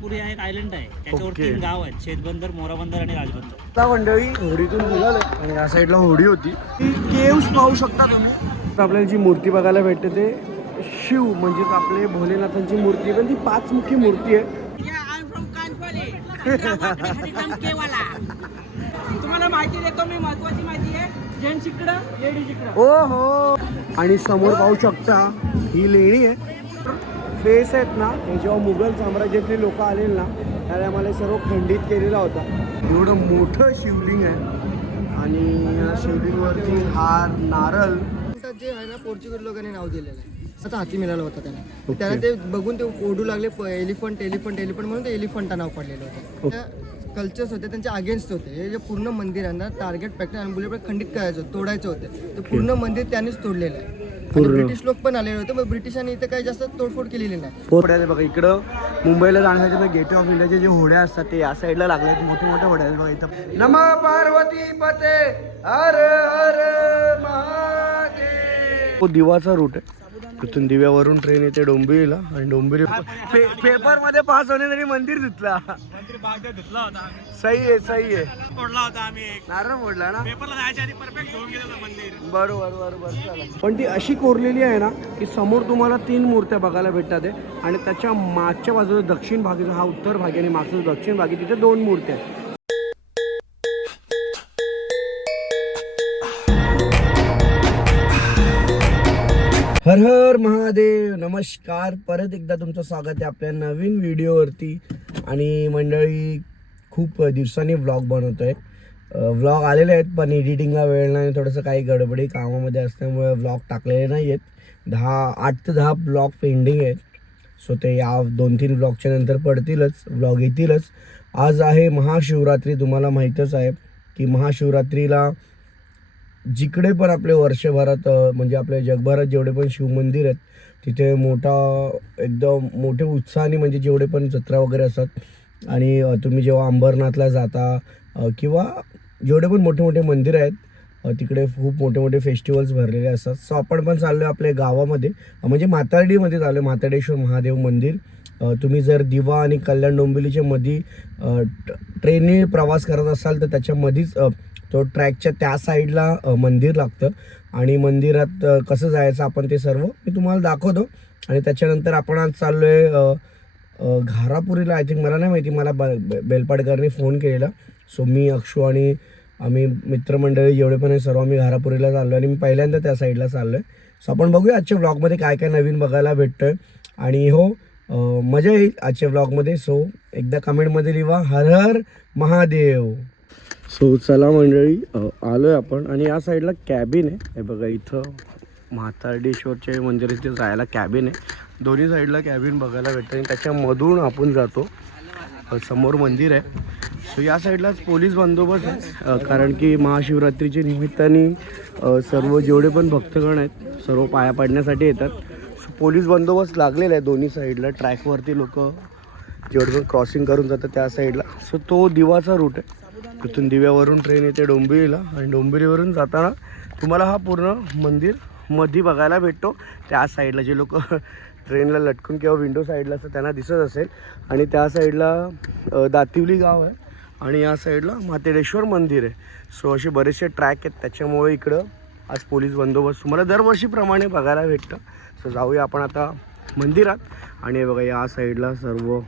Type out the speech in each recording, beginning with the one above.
घारापुरी आहे, एक आयलंड आहे, त्याच्यावर 3 गाव आहेत, शेतबंदर, मोराबंदर आणि राजबंदर. आता मंडळी होडीतून निघालो आणि या साईडला होडी होती. केव्स पाहू शकता तुम्ही. आपल्याला जी मूर्ती बघायला भेटते ते शिव म्हणजेच आपले भोलेनाथांची मूर्ती, पण ती 5 मुखी मूर्ती आहे. तुम्हाला माहिती देतो मी, महत्वाची माहिती आहे. जेंट्स इकडं, लेडीज इकडं. हो हो. आणि समोर पाहू शकता ही लेणी आहे. फेस आहेत ना, हे जेव्हा मुघल साम्राज्यातले लोक आलेले ना त्याला आम्हाला सर्व खंडित केलेला होता. एवढं मोठं शिवलिंग आहे आणि या शिवलिंगवरती हार नारळ जे आहे ना पोर्चुगीज लोकांनी नाव दिलेलं आहे. आता हाती मिळालं होतं त्यांना. त्याला ते बघून ते ओढू लागले एलिफंट एलिफंट एलिफंट म्हणून ते एलिफंटला नाव पडलेलं होतं. त्या कल्चर्स होते त्यांच्या अगेन्स्ट होते. हे जे पूर्ण मंदिर आहे ना टार्गेट प्रॅक्टिस आणि बुलेट खंडित करायचं होतं, तोडायचं होतं. ते पूर्ण मंदिर त्यांनीच तोडलेलं आहे. आणि ब्रिटिश लोक पण आलेले होते, मग ब्रिटिशांनी इथे काही जास्त तोडफोड केलेली नाही. होड्या बघा इकडं मुंबईला जाण्यासाठी गेट ऑफ इंडियाचे जे होड्या असतात ते या साईडला लागले आहेत. मोठे मोठे होड्या आहेत बघा इथं. नमः पार्वती पते हर हर महादेव. दिवाचा रूट आहे. तिथून दिव्यावरून ट्रेन येते डोंबिवलीला आणि डोंबिवली पेपर मध्ये पास होणे तरी मंदिर धुतला. सही आहे सही आहे. फोडला होता आम्ही, नारळ फोडला ना पेपरला जायच्या आधी परफेक्ट धुवून गेलं होतं मंदिर. बरोबर बरोबर चालेल. पण ती अशी कोरलेली आहे ना की समोर तुम्हाला 3 मूर्त्या बघायला भेटतात आहे आणि त्याच्या मागच्या बाजूला दक्षिण भागीचा हा उत्तर भागी आणि मागचा दक्षिण भागी तिथे 2 मूर्त्या आहेत. हर हर महादेव. नमस्कार, परत एकदा तुमचं स्वागत आहे आपल्या नवीन व्हिडिओवरती. आणि मंडळी खूप दिवसांनी व्लॉग बनवतोय. व्लॉग आलेले आहेत पण एडिटिंगला वेळ नाही, थोडंसं काही गडबडी कामामध्ये असल्यामुळे व्लॉग टाकलेले नाही आहेत. 8 ते 10 व्लॉग पेंडिंग आहेत. सो ते या 2-3 व्लॉगच्या नंतर पडतीलच, व्लॉग येतीलच. आज आहे महाशिवरात्री. तुम्हाला माहीतच आहे की महाशिवरात्रीला जिकडे पण आपले वर्षभरात म्हणजे आपल्या जगभरात जेवढे पण शिवमंदिर आहेत तिथे मोठा एकदम मोठे उत्साहाने म्हणजे जेवढे पण जत्रा वगैरे असतात आणि तुम्ही जेव्हा अंबरनाथला जाता किंवा जेवढे पण मोठे मोठे मंदिर आहेत तिकडे खूप मोठे मोठे फेस्टिवल्स भरलेले असतात. सो आपण पण चाललो आहे आपल्या गावामध्ये म्हणजे म्हातार्डीमध्ये चाललो आहे, म्हातार्डेश्वर महादेव मंदिर. तुम्ही जर दिवा आणि कल्याण डोंबिवलीच्या मध्ये ट्रेनने प्रवास करत असाल तर त्याच्यामध्येच तो ट्रॅकच्या त्या साईडला मंदिर लागतं आणि मंदिरात कसं जायचं आपण ते सर्व मी तुम्हाला दाखवतो. आणि त्याच्यानंतर आपण आज चाललो आहे घारापुरीला. आय थिंक मला नाही माहिती, मला बेलपाडकरने फोन केलेला. सो मी अक्षू आणि आम्ही मित्रमंडळी जेवढे पण आहे सर्व आम्ही घारापुरीला चाललो आहे आणि मी पहिल्यांदा त्या साईडला चाललो आहे. सो आपण बघूया आजच्या व्लॉगमध्ये काय काय नवीन बघायला भेटतं आहे आणि हो मजा येईल आजच्या व्लॉगमध्ये. सो एकदा कमेंटमध्ये लिहा हर हर महादेव. सो चला मंडळी आलो आहे आपण आणि या साईडला कॅबिन आहे. हे बघा इथं म्हातार्डेश्वरच्या मंदिर इथे जायला कॅबिन आहे. दोन्ही साईडला कॅबिन बघायला भेटतं आणि त्याच्यामधून आपण जातो. समोर मंदिर आहे. सो या साईडलाच पोलीस बंदोबस्त आहे कारण की महाशिवरात्रीच्या निमित्ताने सर्व जेवढे पण भक्तगण आहेत सर्व पाया पाडण्यासाठी येतात. सो पोलीस बंदोबस्त लागलेला आहे दोन्ही साईडला. ट्रॅकवरती लोक जेवढे पण क्रॉसिंग करून जातात त्या साईडला. सो तो दिवाचा रूट आहे. तिथून दिव्यावरून ट्रेन येते डोंबिवलीला आणि डोंबिवलीवरून जाताना तुम्हाला हा पूर्ण मंदिर मध्ये बघायला भेटतो. त्या साईडला जे लोक ट्रेनला लटकून किंवा विंडो साईडला असतं त्यांना दिसत असेल. आणि त्या साईडला दातिवली गाव आहे आणि या साईडला म्हातार्डेश्वर मंदिर आहे. सो असे बरेचसे ट्रॅक आहेत त्याच्यामुळे इकडं आज पोलीस बंदोबस्त तुम्हाला दरवर्षीप्रमाणे बघायला भेटतं. सो जाऊया आपण आता मंदिरात. आणि बघा या साईडला सर्व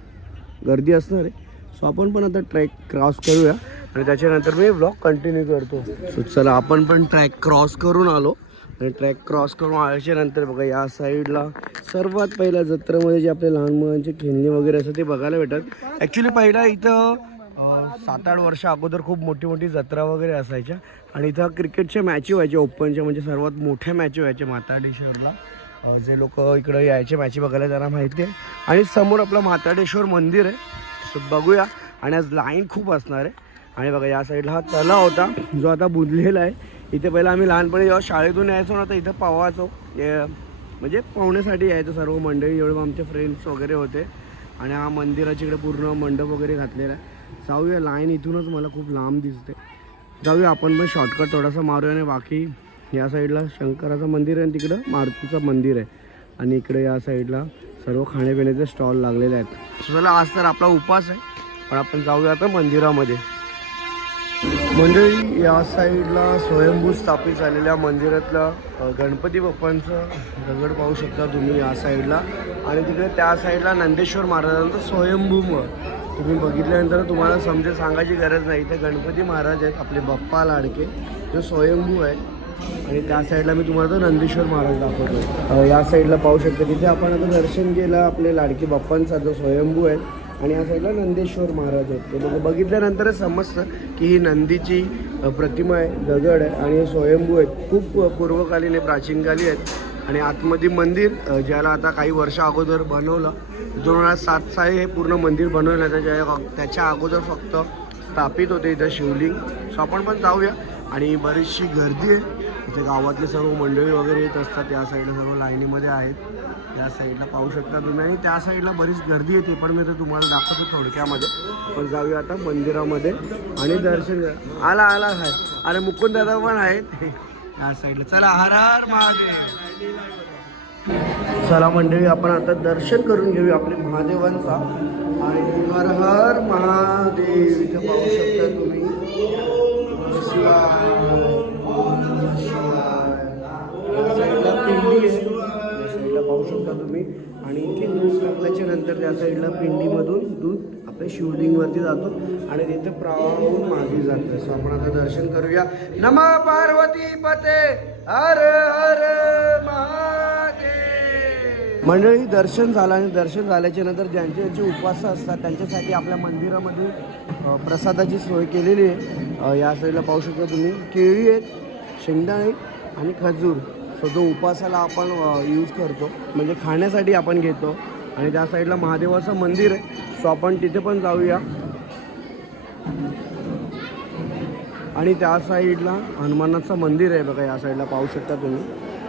गर्दी असणार आहे. सो आपण पण आता ट्रॅक क्रॉस करूया आणि त्याच्यानंतर मी व्लॉग कंटिन्यू करतो. सो चला आपण पण ट्रॅक क्रॉस करून आलो आणि ट्रॅक क्रॉस करून आल्याच्या नंतर बघा या साईडला सर्वात पहिल्या जत्रेमध्ये जे आपले लहान मुलांचे खेळणी वगैरे असतात ते बघायला भेटतात. ॲक्च्युली पहिला इथं 7-8 वर्ष अगोदर खूप मोठी मोठी जत्रा वगैरे असायच्या आणि इथं क्रिकेटच्या मॅची व्हायच्या ओपनच्या म्हणजे सर्वात मोठ्या मॅची व्हायच्या म्हातार्डेश्वरला. जे लोक इकडं यायचे मॅची बघायला त्यांना माहिती आहे. आणि समोर आपलं म्हातार्डेश्वर मंदिर आहे. सो बघूया. आणि आज लाईन खूप असणार आहे. आणि बघा या साईडला हा तलाव होता जो आता बुजलेला आहे. इथे पहिला आम्ही लहानपणी जेव्हा शाळेतून यायचो ना तर इथं पावायचो म्हणजे पाहुण्यासाठी यायचं सर्व मंडळी जेवढे आमचे फ्रेंड्स वगैरे होते. आणि हा मंदिराच्या इकडे पूर्ण मंडप वगैरे घातलेला आहे. जाऊया, लाईन इथूनच मला खूप लांब दिसते. जाऊया आपण पण शॉर्टकट थोडासा मारूया. आणि बाकी या साईडला शंकराचं मंदिर आहे आणि तिकडं मारुतीचं मंदिर आहे आणि इकडे या साईडला सर्व खाण्यापिण्याचे स्टॉल लागलेले आहेत. चला आज तर आपला उपवास आहे, पण आपण जाऊया आता मंदिरामध्ये. मंडळी या साईडला स्वयंभू स्थापित झालेल्या मंदिरातलं गणपती बाप्पांचं दगड पाहू शकता तुम्ही या साईडला. आणि तिकडे त्या साईडला नंदेश्वर महाराजांचं स्वयंभू तुम्ही बघितल्यानंतर तुम्हाला समजेल, सांगायची गरज नाही. इथे गणपती महाराज आहेत आपले बाप्पा लाडके, जो स्वयंभू आहे. आणि त्या साईडला मी तुम्हाला तो नंदेश्वर महाराज दाखवतो. या साईडला पाहू शकता तिथे आपण आता दर्शन केलं आपले लाडके बाप्पांचा जो स्वयंभू आहे. आणि या साईडला नंदेश्वर महाराज आहेत. ते लोक बघितल्यानंतरच समजतं की ही नंदीची प्रतिमा आहे, दगड आहे आणि स्वयंभू आहेत. खूप पूर्वकालीन आहे, प्राचीनकाली आहेत. आणि आतमध्ये मंदिर ज्याला आता काही वर्ष अगोदर बनवलं, 2007 साली हे पूर्ण मंदिर बनवलं. त्याच्या अगोदर फक्त स्थापित होते इथं शिवलिंग. सो आपण पण जाऊया. आणि बरीचशी गर्दी आहे इथे, गावातले सर्व मंडळी वगैरे येत असतात. या साईडला सर्व लाईनीमध्ये आहेत, या साईडला पाहू शकता तुम्ही. आणि त्या साईडला बरीच गर्दी येते, पण मी तर तुम्हाला दाखवतो थोडक्यामध्ये. पण जाऊया आता मंदिरामध्ये आणि दर्शन आला आहे. अरे मुकुंद दादा पण आहेत या साईडला. चला हर हर महादेव. चला मंडळी आपण आता दर्शन करून घेऊया आपले महादेवांचा. आणि हर हर महादेव इथे पाहू शकता तुम्ही. पिंडी आहे या साईडला पाहू शकता तुम्ही. आणि इथे दूध टाकल्याच्या नंतर त्या साईडला पिंडीमधून दूध आपल्या शिवलिंगवरती जातो आणि तिथे प्रवाह होऊन मागे जातं. सो आपण आता दर्शन करूया. नमः पार्वती पते हर हर महादेव. मंडळी दर्शन झालं आणि दर्शन झाल्याच्या नंतर ज्यांचे उपवास असतात त्यांच्यासाठी आपल्या मंदिरामध्ये प्रसादाची सोय केलेली आहे. या साईडला पाहू शकता तुम्ही. केळी आहेत, शेंगदाणे आणि खजूर. सो जो उपासाला आपण यूज करतो, म्हणजे खाण्यासाठी आपण घेतो. आणि त्या साईडला महादेवाचं मंदिर आहे. सो आपण तिथे पण जाऊया. आणि त्या साईडला हनुमानाचं मंदिर आहे बघा, या साईडला पाहू शकता तुम्ही.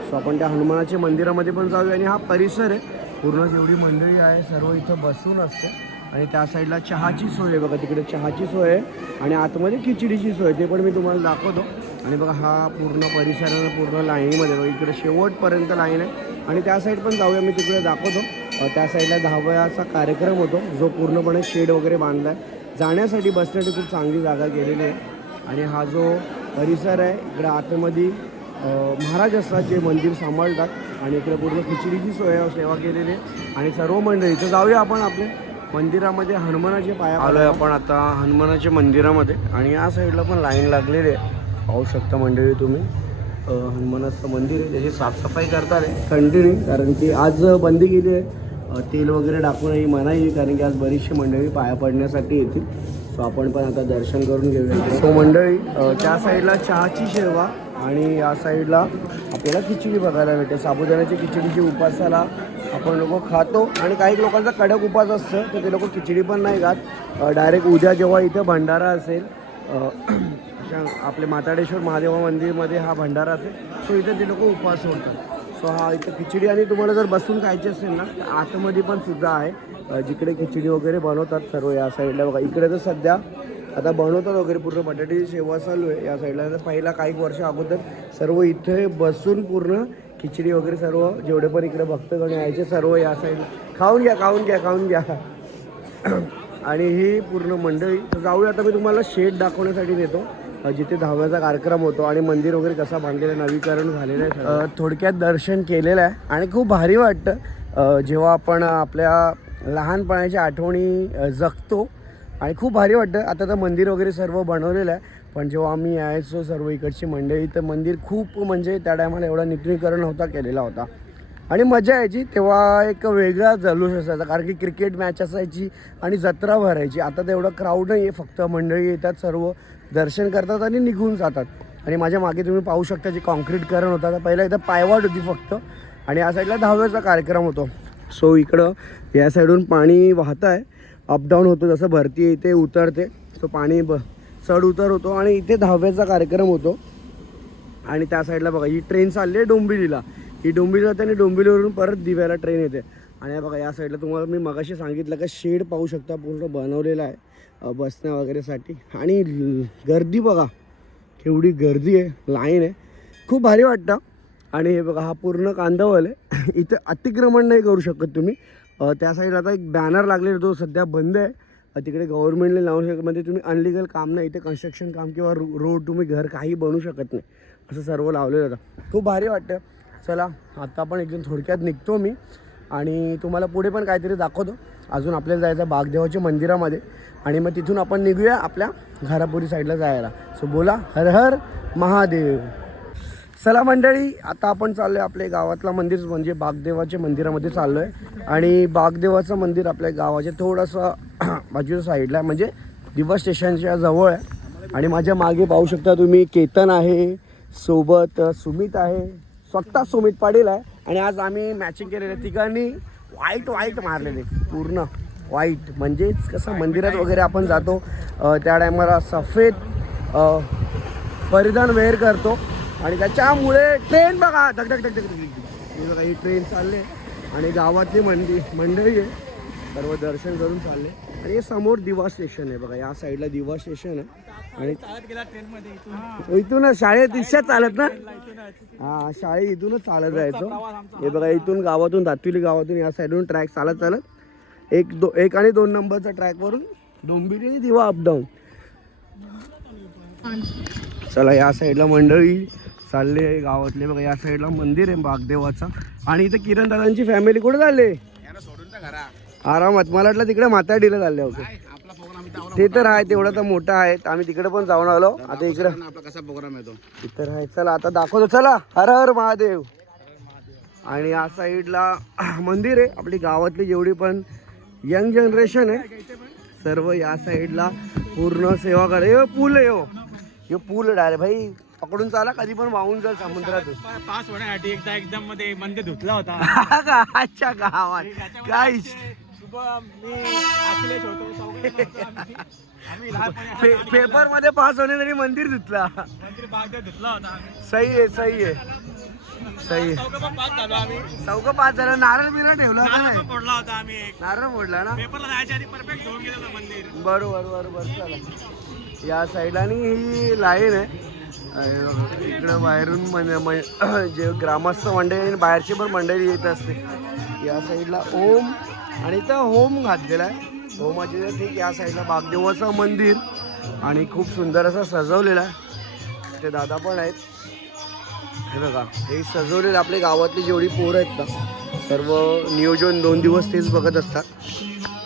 सो आपण त्या हनुमानाच्या मंदिरामध्ये पण जाऊया. आणि हा परिसर आहे, पूर्ण जेवढी मंडळी आहे सर्व इथं बसून असते. आणि त्या साईडला चहाची सोय आहे बघा, तिकडे चहाची सोय आहे. आणि आतमध्ये खिचडीची सोय, ते पण मी तुम्हाला दाखवतो. आणि बघा हा पूर्ण परिसर पूर्ण लाईनीमध्ये बघा, इकडे शेवटपर्यंत लाईन आहे. आणि त्या साईड पण जाऊया, मी तिकडे दाखवतो. त्या साईडला 10व्याचा कार्यक्रम होतो, जो पूर्णपणे शेड वगैरे बांधला आहे. जाण्यासाठी बसण्यासाठी खूप चांगली जागा केलेली आहे. आणि हा जो परिसर आहे इकडे आतमध्ये महाराज असतात जे मंदिर सांभाळतात. आणि इकडे पूर्ण खिचडीची सोय सेवा केलेली आहे. आणि सर्व मंडळी इथं जाऊया आपण आपल्या मंदिरामध्ये. हनुमानाचे पाया आलोय आपण आता हनुमानाच्या मंदिरामध्ये. आणि या साईडला पण लाईन लागलेली आहे, पाहू शकता मंडळी तुम्ही. हनुमानाचं मंदिर आहे, त्याची साफसफाई करतात आहे कंटिन्यू, कारण की आज बंदी केली आहे. तेल वगैरे टाकून ही मनाई आहे, कारण की आज बरीचशी मंडळी पाया पडण्यासाठी येतील. सो आपण पण आता दर्शन करून घेऊया. सो मंडळी त्या साईडला चहाची शेवा आणि या साईडला आपल्याला खिचडी बघायला भेटते. साबुदाण्याची खिचडीची उपासाला आपण लोक खातो. आणि काही लोकांचा कडक उपास असतं तर ते लोक खिचडी पण नाही खात. डायरेक्ट उद्या जेव्हा इथं भंडारा असेल, आपले माताडेश्वर महादेवा मंदिरमध्ये हा भंडारा असेल, सो इथे ते लोक उपवास सोडतात. सो हा इथं खिचडी. आणि तुम्हाला जर बसून खायची असेल ना तर आतमध्ये पण सुद्धा आहे, जिकडे खिचडी वगैरे बनवतात सर्व. या साईडला बघा, इकडे तर सध्या आता बनवतात वगैरे, पूर्ण बटाट्याची सेवा चालू आहे या साईडला. तर पहिला काही वर्ष अगोदर सर्व इथे बसून पूर्ण खिचडी वगैरे सर्व जेवढे पण इकडे भक्तगण यायचे सर्व या साईडला खाऊन घ्या. आणि ही पूर्ण मंडळी. तर जाऊया आता, मी तुम्हाला शेड दाखवण्यासाठी नेतो जिथे 10व्याचा कार्यक्रम होतो. आणि मंदिर वगैरे कसा बांधलेलं आहे, नवीकरण झालेलं आहे. थोडक्यात दर्शन केलेलं आहे आणि खूप भारी वाटतं जेव्हा आपण आपल्या लहानपणाच्या आठवणी जगतो. आणि खूप भारी वाटतं. आता तर मंदिर वगैरे सर्व बनवलेलं आहे, पण जेव्हा आम्ही यायचो सर्व इकडची मंडळी, तर मंदिर खूप म्हणजे त्या टायमाला एवढा नुतनीकरण नव्हता केलेला होता. आणि मजा यायची तेव्हा, एक वेगळा जल्लोष असायचा, कारण की क्रिकेट मॅच असायची आणि जत्रा भरायची. आता तर एवढं क्राऊड नाही आहे, फक्त मंडळी येतात, सर्व दर्शन करतात आणि निघून जातात. आणि माझ्या मागे तुम्ही पाहू शकता जे कॉन्क्रीटकरण होतं, तर पहिला इथं पायवाट होती फक्त. आणि या साईडला 10व्याचा कार्यक्रम होतो. सो इकडं या साईडून पाणी वाहतं आहे, अपडाऊन होतो, जसं भरती इथे उतरते. सो पाणी चढ उतर होतो. आणि इथे 10व्याचा कार्यक्रम होतो. आणि त्या साईडला बघा ही ट्रेन चालली आहे डोंबिवलीला. ही डोंबिवली जाते आणि डोंबिवलीवरून परत दिव्याला ट्रेन येते. आणि बघा या साईडला तुम्हाला मी मगाशी सांगितलं का शेड पाहू शकता, पूर्ण बनवलेला आहे बसण्या वगैरेसाठी. आणि गर्दी बघा केवढी गर्दी आहे, लाईन आहे, खूप भारी वाटतं. आणि हे बघा हा पूर्ण कांदावल आहे. इथं अतिक्रमण नाही करू शकत तुम्ही, त्या साईडला आता एक बॅनर लागलेला तो सध्या बंद आहे. तिकडे गव्हर्नमेंटने लावू शकत म्हणजे तुम्ही अनलिगल काम नाही इथे कन्स्ट्रक्शन काम किंवा रोड तुम्ही घर काही बनवू शकत नाही असं सर्व लावलेलं होतं. खूप भारी वाटतं. चला आता आपण एकदम थोडक्यात निघतो मी आणि तुम्हाला पुढे पण काहीतरी दाखवतो. अजून आपल्याला जायचं बागदेवाच्या मंदिरामध्ये आणि मग तिथून आपण निघूया आपल्या घारापुरी साईडला जायला. सो बोला हर हर महादेव. चला मंडळी आता आपण चाललो आहे आपल्या गावातला मंदिर म्हणजे बागदेवाच्या मंदिरामध्ये चाललो आहे आणि बागदेवाचं मंदिर आपल्या गावाच्या थोडंसं बाजूच्या साईडला आहे म्हणजे दिवा स्टेशनच्या जवळ आहे. आणि माझ्या मागे पाहू शकता तुम्ही केतन आहे, सोबत सुमित आहे, स्वतः सुमित पाटील आहे आणि आज आम्ही मॅचिंग केलेले तिघांनी व्हाईट मारलेले पूर्ण व्हाईट म्हणजेच कसं मंदिरात वगैरे आपण जातो त्या टायमाला सफेद परिधान वेअर करतो आणि त्याच्यामुळे ट्रेन बघा धक धक धक धक हे बघा ही ट्रेन चालले आणि गावातली मंडळी आहे सर्व दर्शन करून चालले. आणि हे समोर दिवा स्टेशन आहे बघा या साईडला दिवा स्टेशन आहे आणि इथूनच शाळेत इच्छा चालत ना हां शाळेत इथूनच चालत जायचो. हे बघा इथून गावातून दातुली गावातून या साईडून ट्रॅक चालत एक आणि 2 नंबरचा ट्रॅकवरून डोंबिवली आणि दिवा अपडाऊन. चला या साईडला मंडळी चालले गावातले बघा या साईडला मंदिर आहे बागदेवाचा आणि इथं किरण दादांची फॅमिली कुठे चालले आरामात. मला वाटलं तिकडे म्हातारडीला चालले होते. ते तर आहे तेवढं तर मोठं आहे आम्ही तिकडे पण जाऊन आलो. आता इकडे कसा प्रोग्राम येतो इतर आहे. चला आता दाखवतो चला हर हर महादेव. आणि या साईडला मंदिर आहे आपली गावातली जेवढी पण यंग जनरेशन आहे सर्व या साईडला पूर्ण सेवा करे. पूल आहे हो पूल डायरेक्ट भाई पकडून चाला कधी पण वाहून जाईल समुद्रात. पास होण्यासाठी एकदा एक्झाम मध्ये मंदिर धुतला होता. अच्छा गावात काय पेपर मध्ये पास होण्यासाठी मंदिर धुतला. सही आहे सही आहे सही चौघ पाच झालं. नारळ बिरळ ठेवला फोडला होता आम्ही नारळ फोडला ना पेपरला जायच्या आधी परफेक्ट घेऊन गेलो मंदिर. बरोबर चला या साईडला आणि ही लाईन आहे इकडं बाहेरून जे ग्रामस्थ मंडळी आणि बाहेरची पण मंडळी येत असते. या साईडला ओम आणि इथं होम घातलेला आहे होमाची ठीक. या साईडला बागदेवाचं मंदिर आणि खूप सुंदर असं सजवलेलं आहे. ते दादा पण आहेत हे बघा हे सजवलेलं आपल्या गावातली जेवढी पोरं आहेत ना सर्व नियोजन 2 दिवस तेच बघत असतात.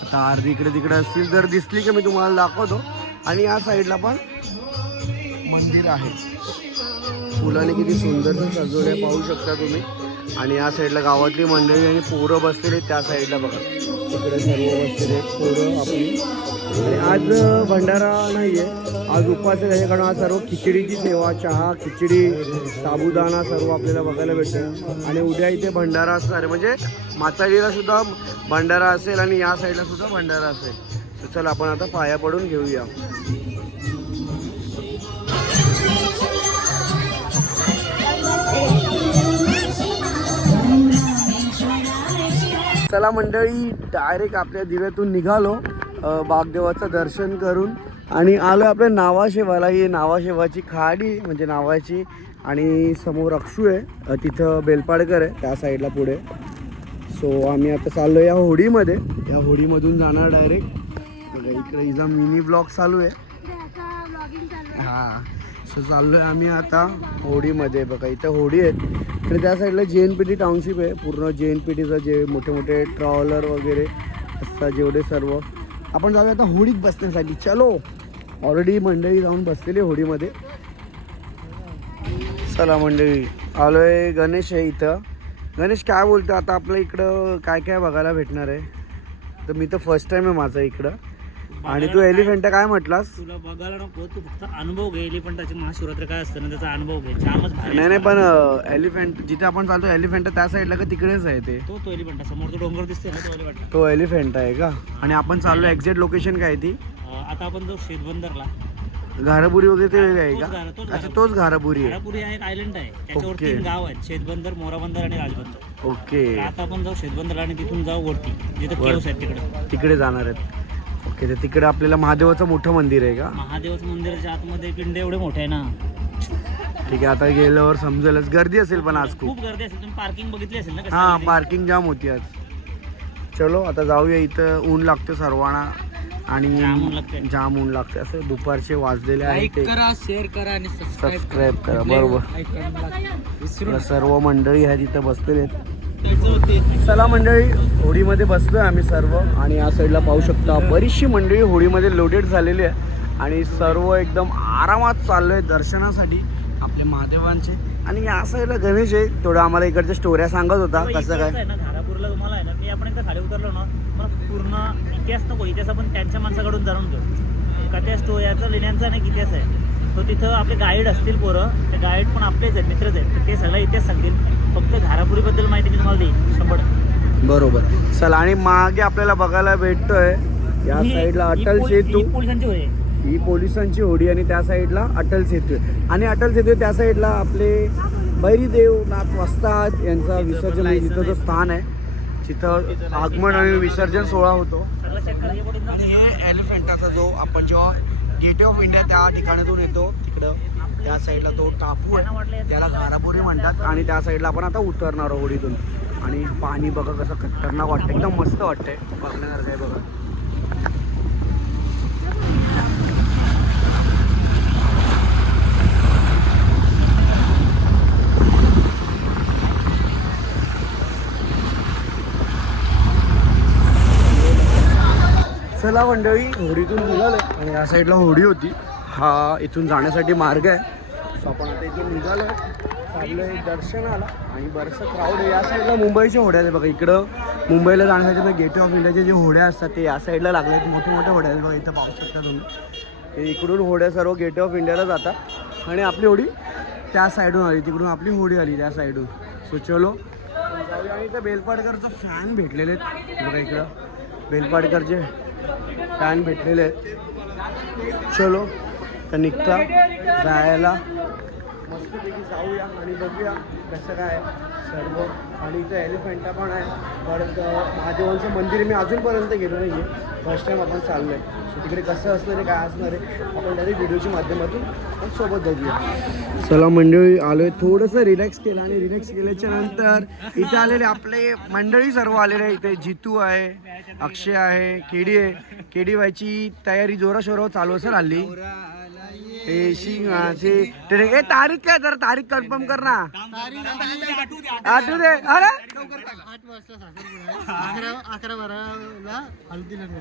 आता अर्धी इकडे तिकडे असतील जर दिसली की मी तुम्हाला दाखवतो. आणि या साईडला पण मंदिर आहे फुलाने किती सुंदर सजवले पाहू शकता तुम्ही. आणि या साईडला गावातली मंडळी आणि पोरं बसलेले त्या साईडला बघा तिकडे सर्व बसलेले पोरं आपली. आणि आज भंडारा नाही आहे आज उपवास आहे त्याच्याकडून आज सर्व खिचडीची सेवा चहा खिचडी साबुदाणा सर्व आपल्याला बघायला भेटेल. आणि उद्या इथे भंडारा असणार आहे म्हणजे म्हातारीला सुद्धा भंडारा असेल आणि या साईडला सुद्धा भंडारा असेल. तर चला आपण आता पाया पडून घेऊया. चला मंडळी डायरेक्ट आपल्या दिव्यातून निघालो बागदेवाचं दर्शन करून आणि आलो आपल्या नावाशेवाला. ही नावाशेवाची खाडी म्हणजे नावाची आणि समोर अक्षू आहे तिथं बेलपाडकर आहे त्या साईडला पुढे. सो आम्ही आता चाललो या होडीमध्ये या होडीमधून जाणार डायरेक्ट. इकडे हिचा मिनी ब्लॉग चालू आहे हां. सो चाललो आहे आम्ही आता होडीमध्ये बघा इथं होडी आहेत आणि त्या साईडला JNPT टाउनशिप आहे पूर्ण JNPTचं जे मोठे मोठे ट्रॉलर वगैरे असतात जेवढे सर्व. आपण जाऊया आता होडीत बसण्यासाठी. चलो ऑलरेडी मंडळी जाऊन बसलेली होडीमध्ये. चला मंडळी आलो आहे गणेश आहे इथं. गणेश काय बोलतो आता आपल्या इकडं काय काय बघायला भेटणार आहे. तर मी तर फर्स्ट टाईम आहे माझा इकडं आणि तू एलिफंटा काय म्हटलास. तुला बघायला नको तू फक्त अनुभव घे. एलिफंटाची महाशिवरात्र काय असतं ना त्याचा अनुभव घे. छानच भारी. नाही पण एलिफंट जिथे आपण चालतो एलिफंटा त्या साईडला का तिकडेच आहे ते तो एलिफंटा समोर तो डोंगर दिसते ना तो एलिफंटा. तो एलिफंट आहे का. आणि आपण चाललो एक्झॅक्ट लोकेशन काय ती आता आपण जो शेतबंदरला घारापुरी वगैरे ते वेगळं आहे का. अच्छा तोच घारापुरी आहे. घारापुरी हा एक आयलंड आहे त्याच्यावर 3 गाव आहेत शेतबंदर मोराबंदर आणि राजबंदर. ओके आता आपण जाऊ शेतबंदर आणि तिथून जाऊ वरती जिथे केव्स आहेत तिकडे जाणार आहेत. ओके तर तिकडे आपल्याला महादेवाचं मोठं मंदिर आहे का. महादेवाचं मंदिराच्या आतमध्ये पिंड एवढे मोठे आहे ना. ठीक आहे आता गेल्यावर समजेलच. गर्दी असेल पण आज खूप गर्दी असेल. तुम्ही पार्किंग बघितली असेल ना. हां पार्किंग जाम होती आज. चलो आता जाऊया. इथं ऊन लागतं सर्वांना आणि जाम ऊन लागते. असं दुपारचे वाजलेले आहे ते. करा, शेअर करा आणि सबस्क्राईब करा. बरोबर. सर्व मंडळी ह्या तिथं बसलेले आहेत. चला मंडळी, होडीमध्ये बसलोय आम्ही सर्व आणि या साईडला पाहू शकता बरीचशी मंडळी होडीमध्ये लोडेड झालेली आहे आणि सर्व एकदम आरामात चाललोय दर्शनासाठी आपल्या महादेवांचे. आणि या साईडला गणेश आहे. थोडं आम्हाला इकडच्या स्टोऱ्या सांगत होता कसं काय. धारापूरला तुम्हाला आहे ना, मी आपण एकदा खाली उतरलो ना, मला पूर्ण इतिहास नको, इतिहास आपण त्यांच्या माणसाकडून जाणून घेऊ का त्या स्टोऱ्याचा लेण्यांचा नाही इतिहास आहे. तो तिथं आपले गाईड असतील पोरं, ते गाईड पण आपलेच आहेत, मित्रच आहेत, ते सगळा इतिहास सांगतील. फक्त धारापुरीबद्दल माहिती मी तुम्हाला देईन 100%. बरोबर. चला आणि मागे आपल्याला बघायला भेटतोय या साईडला अटल सेतू. पोलिसांची होय, ही पोलिसांची होडी आणि त्या साईडला अटल सेतू आहे. आणि अटल सेतू त्या साईडला आपले बैरीदेवनाथ वस्ताद यांचा विसर्जन जिथं जो स्थान आहे तिथं आगमन आणि विसर्जन सोहळा होतो. आणि हे एलिफंटाचा जो आपण जेव्हा गेट ऑफ इंडिया त्या ठिकाणातून येतो तिकडं त्या साईडला तो टापू आहे, त्याला घारापुरी म्हणतात. आणि त्या साईडला आपण आता उतरणार आहोत होडीतून. आणि पाणी बघा कसं खतरनाक वाटतं, एकदम मस्त वाटतंय बघण्यासारखं आहे बघा. चला मंडळी, होडीतून निघालो आणि या साईडला होडी होती. हा इथून जाण्यासाठी मार्ग आहे. सो आपण आता इथून निघालो, चाललोय दर्शनाला. आणि बरंचसं क्राऊड आहे. या साईडला मुंबईच्या होड्या आहेत बघा. इकडं मुंबईला जाण्यासाठी गेट ऑफ इंडियाचे जे होड्या असतात ते या साईडला लागले आहेत. मोठे मोठे होड्या आहेत बघा. इथं पाहू शकता तुम्ही. हे इकडून होड्या सर्व गेट ऑफ इंडियाला जातात आणि आपली होडी त्या साईडून आली, तिकडून आपली होडी आली त्या साईडून. सो चलो जाऊया. आणि इथं बेलपाडकरचं फॅन भेटलेले आहेत बघा. इकडं बेलपाडकरचे फॅन भेटलेले आहेत. चलो तर निघता जायला मस्तपैकी जाऊया आणि बघूया कसं काय सर्व. आणि इथं एलिफंटा पण आहे. परत महादेवांचं मंदिर मी अजूनपर्यंत गेलो नाही आहे, फर्स्ट टाईम आपण चाललो आहे. सो तिकडे कसं असणार आहे काय असणार आहे आपण डायरेक्ट व्हिडिओच्या माध्यमातून आपण सोबत बघूया. चला मंडळी आलो आहे, थोडंसं रिलॅक्स केलं आणि रिलॅक्स केल्याच्या नंतर इथे आलेले आपले मंडळी सर्व आलेले आहे. इथे जितू आहे, अक्षय आहे, केडी आहे. केडी व्हायची तयारी जोराशोरावर चालू असेल हल्ली. तारीख काय जरा तारीख कन्फर्म कर ना. आठवू दे. अरे 11-12 हल्दी लग्न.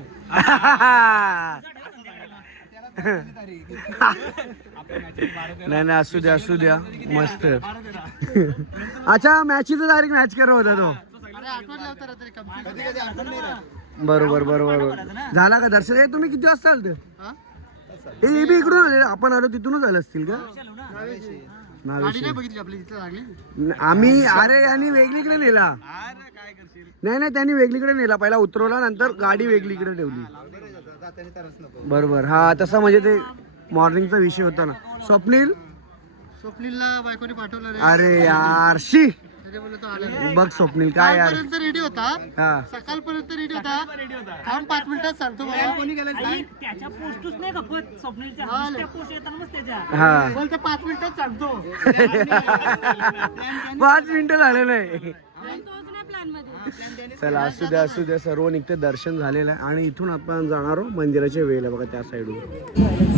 नाही असू द्या असू द्या मस्त. अच्छा मॅचीचं तारीख मॅच करत होता तो. बरोबर बरोबर. झाला का दर्शन? तुम्ही किती वाजता आलते? हे बी इकडून आले, आपण आलो तिथूनच आले असतील का? आम्ही अरे यांनी वेगळीकडे नेला. नाही त्यांनी वेगळीकडे नेला. पहिला उतरवला, नंतर गाडी वेगळीकडे ठेवली. बरोबर. हा तसा म्हणजे ते मॉर्निंगचा विषय होता ना. स्वप्नीलला बायकोने पाठवलं. अरे यार शी बघ स्वप्नील काय यार रेडी होता. हा सकाळपर्यंत रेडी होता. 5 मिनिटात चालतो. कोणी गेलं त्याच्या पोस्टच नाही का स्वप्नीलच्या पोस्ट येताना मग त्याच्या हा बोलतो 5 मिनिटात चालतो. 5 मिनिटं झाले नाही. चला असू द्या सर्व निघते. दर्शन झालेलं आहे आणि इथून आपण जाणार आहोत मंदिराच्या वेळेला बघा त्या साईडून.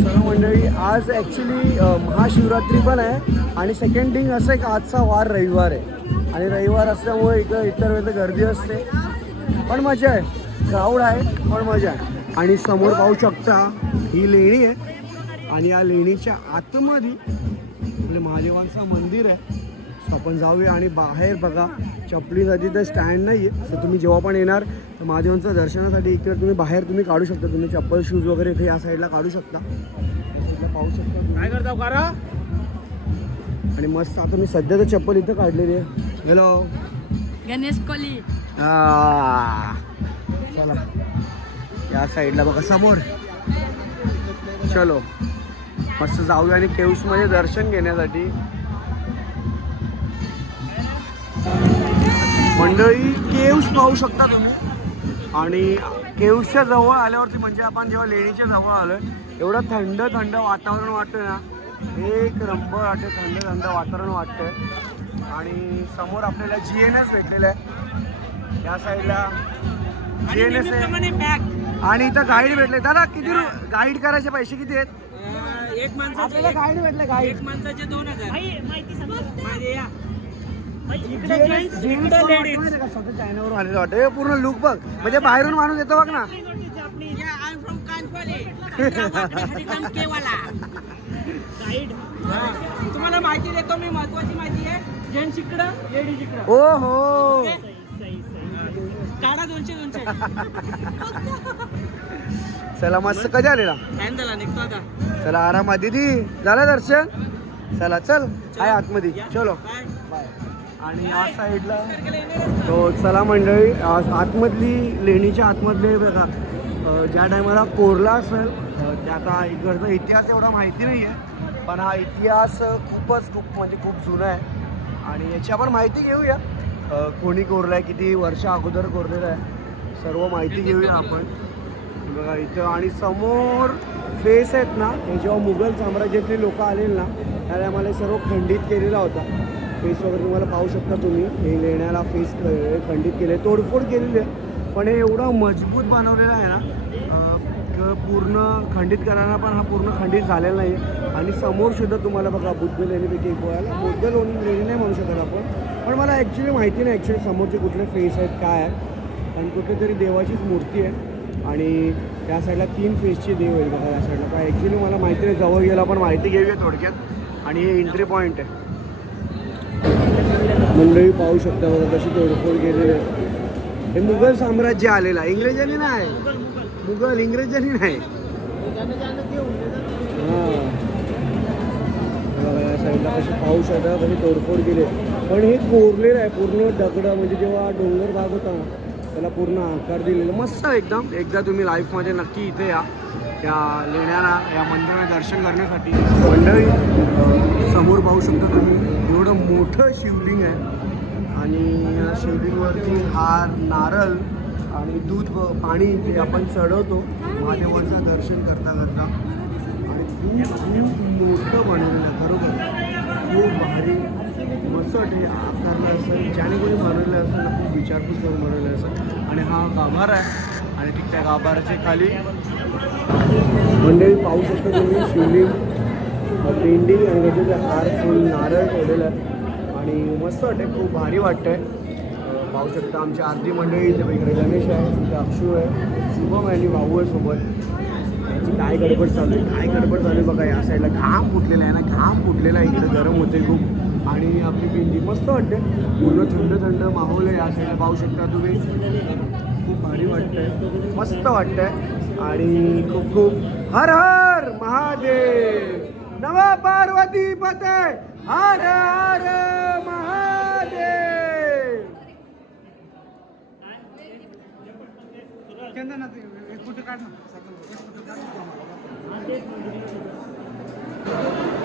सर्व मंडळी आज ॲक्च्युली महाशिवरात्री पण आहे आणि सेकंड थिंग असं आहे की आजचा वार रविवार आहे आणि रविवार असल्यामुळे इतर वेळेला गर्दी असते, पण मजा आहे. क्राऊड आहे पण मजा आहे. आणि समोर पाहू शकता ही लेणी आहे आणि या लेणीच्या आतमध्ये आपले महादेवांचं मंदिर आहे. सो आपण जाऊया आणि बाहेर बघा चपलीसाठी तर स्टँड नाही आहे. सो तुम्ही जेव्हा पण येणार तर महादेवांचं दर्शनासाठी इकडे तुम्ही बाहेर तुम्ही काढू शकता. तुम्ही चप्पल शूज वगैरे इथे या साईडला काढू शकता. या साईडला पाहू शकता काय करता करा. आणि मस्त आता मी सध्या तर चप्पल इथं काढलेली आहे. हॅलो गणेश कोली. चला या साईडला बघा समोर. चलो मस्त जाऊया आणि केव्समध्ये दर्शन घेण्यासाठी. मंडळी केव्स पाहू शकता तुम्ही. आणि केव्सच्या जवळ आल्यावरती म्हणजे आपण जेव्हा लेणीच्या जवळ आलोय एवढं थंड थंड वातावरण वाटतं ना, एक नंबर वाटते. थंड थंड वातावरण वाटतंय. आणि समोर आपल्याला GNS भेटलेलं आहे. या साईडला आणि GNS आहे. नेहमीप्रमाणे बॅग आणि इथं गाईड भेटले दादा किती गाईड करायचे पैसे किती आहेत एक माणसाचे आपल्याला गाईड भेटले गाईड एक माणसाचे 2000 माहिती सांग माझे या इकडे स्वतः चायनावरून आलेलं वाटतं हे पूर्ण लुक बघ म्हणजे बाहेरून माणूस येतो बघ ना आय एम फ्रॉम कानकोले केवाला गाईड तुम्हाला माहिती देतो मी महत्वाची माहिती आहे जेंट्स इकडं लेडीज इकडं ओ हो काढा 200 चला मस्त कधी आलेला टाइम झाला निघतो आता चला आरामात दीदी झालं दर्शन चला चल आहे आतमध्ये चलो बाय आणि या साईडला तो चला मंडळी आतमधली लेणीच्या आतमधले बघा ज्या टायमाला कोरला असेल त्या आता इकडचा इतिहास एवढा माहिती नाही आहे पण हा इतिहास खूप म्हणजे खूप जुना आहे आणि याची आपण माहिती घेऊया कोणी कोरला आहे किती वर्ष अगोदर कोरलेलं आहे सर्व माहिती घेऊया आपण बघा इथं आणि समोर फेस आहेत ना हे जेव्हा मुघल साम्राज्यातले लोक आलेले ना त्याला आम्हाला सर्व खंडित केलेला होता फेस वगैरे तुम्हाला पाहू शकता तुम्ही हे लेण्याला फेस खंडित केले तोडफोड केलेली आहे पण हे एवढं मजबूत बनवलेलं आहे ना पूर्ण खंडित करायला पण हा पूर्ण खंडित झालेला नाही आहे आणि समोर सुद्धा तुम्हाला बघा बुद्ध लेणीपैकी एक बोलायला बुद्ध लेणी नाही म्हणू शकत आपण पण मला ॲक्च्युली माहिती नाही ॲक्च्युली समोरचे कुठले फेस आहेत काय आहेत आणि कुठे तरी देवाचीच मूर्ती आहे आणि त्या साईडला 3 फेसचे देव आहेत बघा या साईडला काय ॲक्च्युली मला माहिती नाही जवळ गेला पण माहिती घेऊया थोडक्यात आणि हे एंट्री पॉईंट आहे मंडळी पाहू शकता बघा कशी तोडफोड केलेली आहे हे मुघल साम्राज्य आलेलं आहे इंग्रजांनी नाही मुघल इंग्रजांनी नाही हां बघा या साईडला कशी पाहू शकता कशी तोडफोड केली पण हे कोरलेलं आहे पूर्ण दगडं म्हणजे जेव्हा डोंगर भाग होता ना त्याला पूर्ण आकार दिलेला मस्त एकदम एकदा तुम्ही लाईफमध्ये नक्की इथे या त्या लेण्याला या मंदिराला दर्शन करण्यासाठी मंडळी समोर पाहू शकता तुम्ही एवढं मोठं शिवलिंग आहे आणि या शिवलिंगवरती हार नारळ आणि दूध पाणी ते आपण चढवतो महादेवाचं दर्शन करता करता आणि खूप मोठं बनवलेलं आहे खरोखर खूप भारी मस्त हे आकारलं असेल ज्याने कोणी बनवलेलं असेल ना खूप विचारपूस करून बनवलेलं असेल आणि हा गाभारा आहे आणि त्या गाभाराच्या खाली मंडळी पाहू शकता तुम्ही शिवलिंग पेंडिंग आणि त्याचे हार फुल नारळ ठेवलेलं आहे आणि मस्त वाटतं खूप भारी वाटतं आहे पाहू शकता आमची आरती मंडळी इथे वेगळे गणेश आहे तिथे अक्षू आहे शुभम आहे आणि भाऊ आहे सोबत याची काय गडबड चालू आहे बघा या साईडला घाम फुटलेला आहे ना घाम फुटलेला आहे इकडे गरम होते खूप आणि आपली पिंडी मस्त वाटते पूर्ण थंड माहोल आहे या साईडला पाहू शकता तुम्ही खूप भारी वाटतंय मस्त वाटतंय आणि खूप हर हर महादेव नमः पार्वती पते हर हर महादेव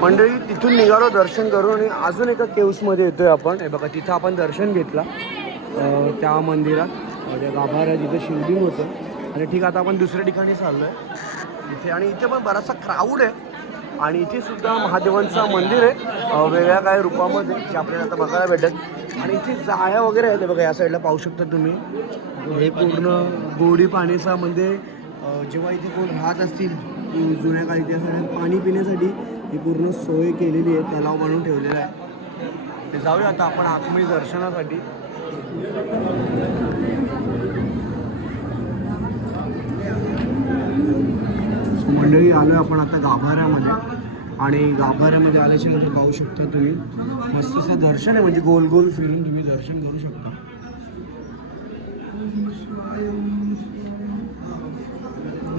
मंडळी तिथून निघालो दर्शन करून आणि अजून एका केव्समध्ये येतोय आपण हे बघा तिथं आपण दर्शन घेतला त्या मंदिरात त्या गाभाऱ्यात जिथं शिवलिंग होतं आणि ठीक आता आपण दुसऱ्या ठिकाणी चाललो आहे इथे आणि इथे पण बराचसा क्राऊड आहे आणि इथे सुद्धा महादेवांचं मंदिर आहे वेगळ्या काही रूपामध्ये जे आपल्याला आता बघायला भेटत आणि इथे जाळ्या वगैरे आहेत बघा या साईडला पाहू शकता तुम्ही हे पूर्ण गोडी पाण्याचा म्हणजे जेव्हा इथे कोण राहत असतील जुन्या काळी त्या साईडला पाणी पिण्यासाठी ही पूर्ण सोय केलेली आहे तलाव बनवून ठेवलेला आहे ते जाऊया आता आपण आतमध्ये दर्शनासाठी मंडळी आलो आपण आता गाभाऱ्यामध्ये आणि गाभाऱ्यामध्ये आल्याच्या नंतर पाहू शकता तुम्ही मस्त असं दर्शन आहे म्हणजे गोल गोल फिरून तुम्ही दर्शन करू शकता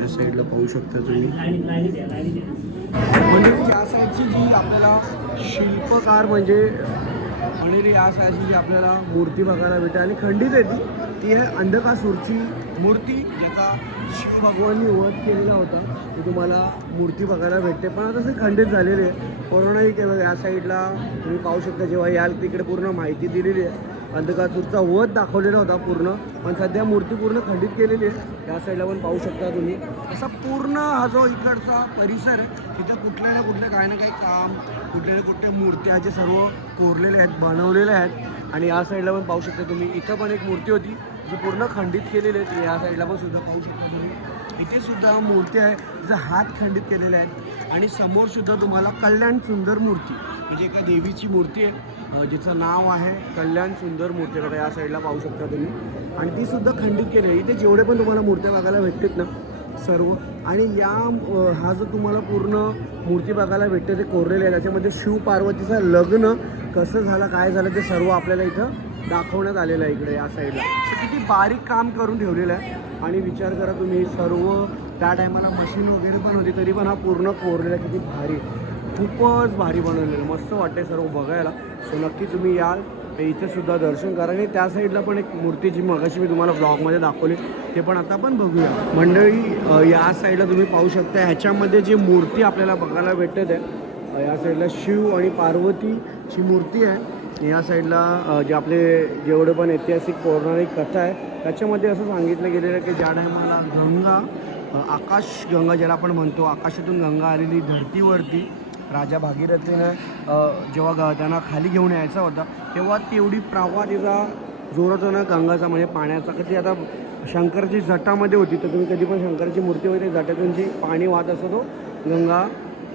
या साईडला पाहू शकता तुम्ही म्हणजे त्या साईडची जी आपल्याला शिल्पकार म्हणजे आणि या साईडची जी आपल्याला मूर्ती बघायला भेटते आणि खंडित आहे ती आहे अंधकासूरची मूर्ती ज्याचा शिव भगवाननी वध केलेला होता ती तुम्हाला मूर्ती बघायला भेटते पण आता ते खंडित झालेली आहे कोरोनाही केवळ या साईडला तुम्ही पाहू शकता जेव्हा याल तिकडे पूर्ण माहिती दिलेली आहे अंधकासूरचा वध दाखवलेला होता पूर्ण पण सध्या मूर्ती पूर्ण खंडित केलेली आहे या साईडला पण पाहू शकता तुम्ही असा पूर्ण हा जो इकडचा परिसर आहे तिथं कुठल्या ना कुठल्या काही ना काही काम कुठल्या ना कुठल्या मूर्त्या जे सर्व कोरलेले आहेत बनवलेले आहेत आणि या साईडला पण पाहू शकता तुम्ही इथं पण एक मूर्ती होती जी पूर्ण खंडित केलेली आहेत. या साईडला पण सुद्धा पाहू शकता तुम्ही. इथे सुद्धा मूर्ती आहे जिचा हात खंडित केलेले आहेत आणि समोर सुद्धा तुम्हाला कल्याण सुंदर मूर्ती म्हणजे एका देवीची मूर्ती आहे जिचं नाव आहे कल्याण सुंदर मूर्ती. बघा या साईडला पाहू शकता तुम्ही आणि ती सुद्धा खंडित केली आहे. इथे जेवढे पण तुम्हाला मूर्त्या बघायला भेटतात ना सर्व आणि या हा जो तुम्हाला पूर्ण मूर्ती बघायला भेटते ते कोरलेले आहे. त्याच्यामध्ये शिव पार्वतीचं लग्न कसं झालं काय झालं ते सर्व आपल्याला इथं दाखवण्यात आलेलं आहे इकडे या साईडला. सो किती बारीक काम करून ठेवलेलं आहे आणि विचार करा तुम्ही सर्व त्या टायमाला मशीन वगैरे पण होती तरी पण हा पूर्ण कोरलेला किती भारी खूपच भारी बनवलेलं मस्त वाटते सर्व बघायला. सो नक्की तुम्ही याल इथे सुद्धा दर्शन करा आणि त्या साईडला पण एक मूर्ती जी मगाशी मी तुम्हाला ब्लॉगमध्ये दाखवली ते पण आता आपण बघूया. मंडळी या साईडला तुम्ही पाहू शकता ह्याच्यामध्ये जी मूर्ती आपल्याला बघायला भेटत आहे या साईडला शिव आणि पार्वतीची मूर्ती आहे. या साईडला जे आपले जेवढे पण ऐतिहासिक पौराणिक कथा आहे त्याच्यामध्ये असं सांगितलं गेलेलं आहे की ज्या टायमाला गंगा आकाशगंगा ज्याला आपण म्हणतो आकाशातून गंगा आलेली धरतीवरती राजा भागीरथीनं जेव्हा त्यांना खाली घेऊन यायचा होता तेव्हा तेवढी प्रवाह तिचा जोरात होता गंगाचा म्हणजे पाण्याचा कधी आता शंकरची जटामध्ये होती तर तुम्ही कधी पण शंकरची मूर्ती वगैरे जटातून जी पाणी वाहत असतो तो गंगा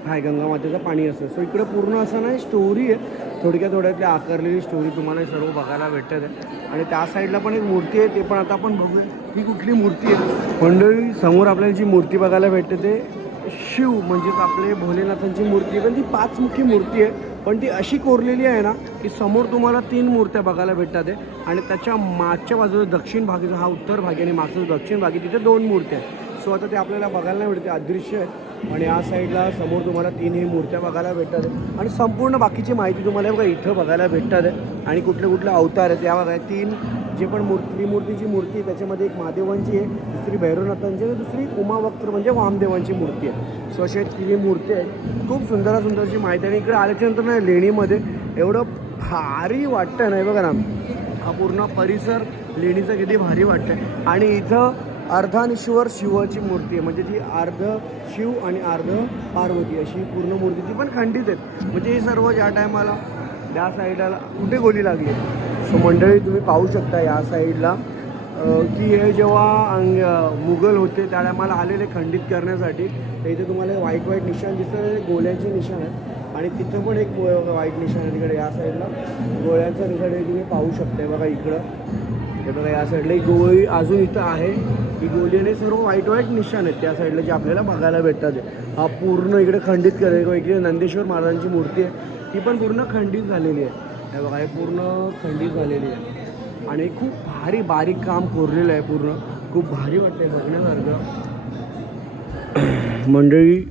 गंगा मातेचं पाणी असतं. सो इकडे पूर्ण असं नाही स्टोरी आहे थोडक्यातली आकारलेली स्टोरी तुम्हाला सर्व बघायला भेटत आहे. आणि त्या साईडला पण एक मूर्ती आहे ते पण आता आपण बघूया ही कुठली मूर्ती आहे. मंडळी समोर आपल्याला जी मूर्ती बघायला भेटते ते शिव म्हणजेच आपले भोलेनाथांची मूर्ती आहे पण ती 5 मुखी मूर्ती आहे पण ती अशी कोरलेली आहे ना की समोर तुम्हाला 3 मूर्त्या बघायला भेटतात आहे आणि त्याच्या मागच्या बाजूला दक्षिण भागीचा हा उत्तर भागी आणि मागचा दक्षिण भागी तिथे 2 मूर्त्या आहेत. सो आता ते आपल्याला बघायला नाही भेटते अदृश्य आहे आणि या साईडला समोर तुम्हाला 3 ही मूर्त्या बघायला भेटतात आहे आणि संपूर्ण बाकीची माहिती तुम्हाला बघा इथं बघायला भेटतात आहे आणि कुठले कुठले अवतार आहेत त्या बघा 3 जे पण मूर्तीची मूर्ती आहे त्याच्यामध्ये एक महादेवांची आहे दुसरी भैरवनाथांची आणि दुसरी उमावक्त्र म्हणजे वामदेवांची मूर्ती आहे. सो अशी 3 मूर्ती आहेत खूप सुंदरची माहिती आणि इकडे आल्याच्यानंतर ना लेणीमध्ये एवढं भारी वाटतं नाही बघा ना हा पूर्ण परिसर लेणीचा किती भारी वाटतं आणि इथं अर्धानीश्वर शिवाची मूर्ती आहे म्हणजे ती अर्ध शिव आणि अर्ध पार्वती अशी पूर्ण मूर्ती ती पण खंडित आहेत म्हणजे हे सर्व ज्या टायमाला त्या साईडला कुठे गोली लागली. सो मंडळी तुम्ही पाहू शकता या साईडला की हे जेव्हा मुघल होते त्या टायमाला आलेले खंडित करण्यासाठी तर इथे तुम्हाला व्हाईट निशाण दिसतं गोळ्यांचे निशाण आहेत आणि तिथं पण एक व्हाईट निशाण आहे तिकडे या साईडला गोळ्यांचा निशाण आहे तुम्ही पाहू शकता बघा इकडं हे बघा या साईडला एक गोळी अजून इथं आहे ही गोळी आणि सर्व व्हाईट निशाण आहेत त्या साईडला जे आपल्याला बघायला भेटतात. हा पूर्ण इकडे खंडित केलं इकडे नंदेश्वर महाराजांची मूर्ती आहे ती पण पूर्ण खंडित झालेली आहे हे बघा हे पूर्ण खंडित झालेली आहे आणि खूप भारी बारीक काम कोरलेलं आहे पूर्ण खूप भारी वाटतंय बघण्यासारखं. मंडळी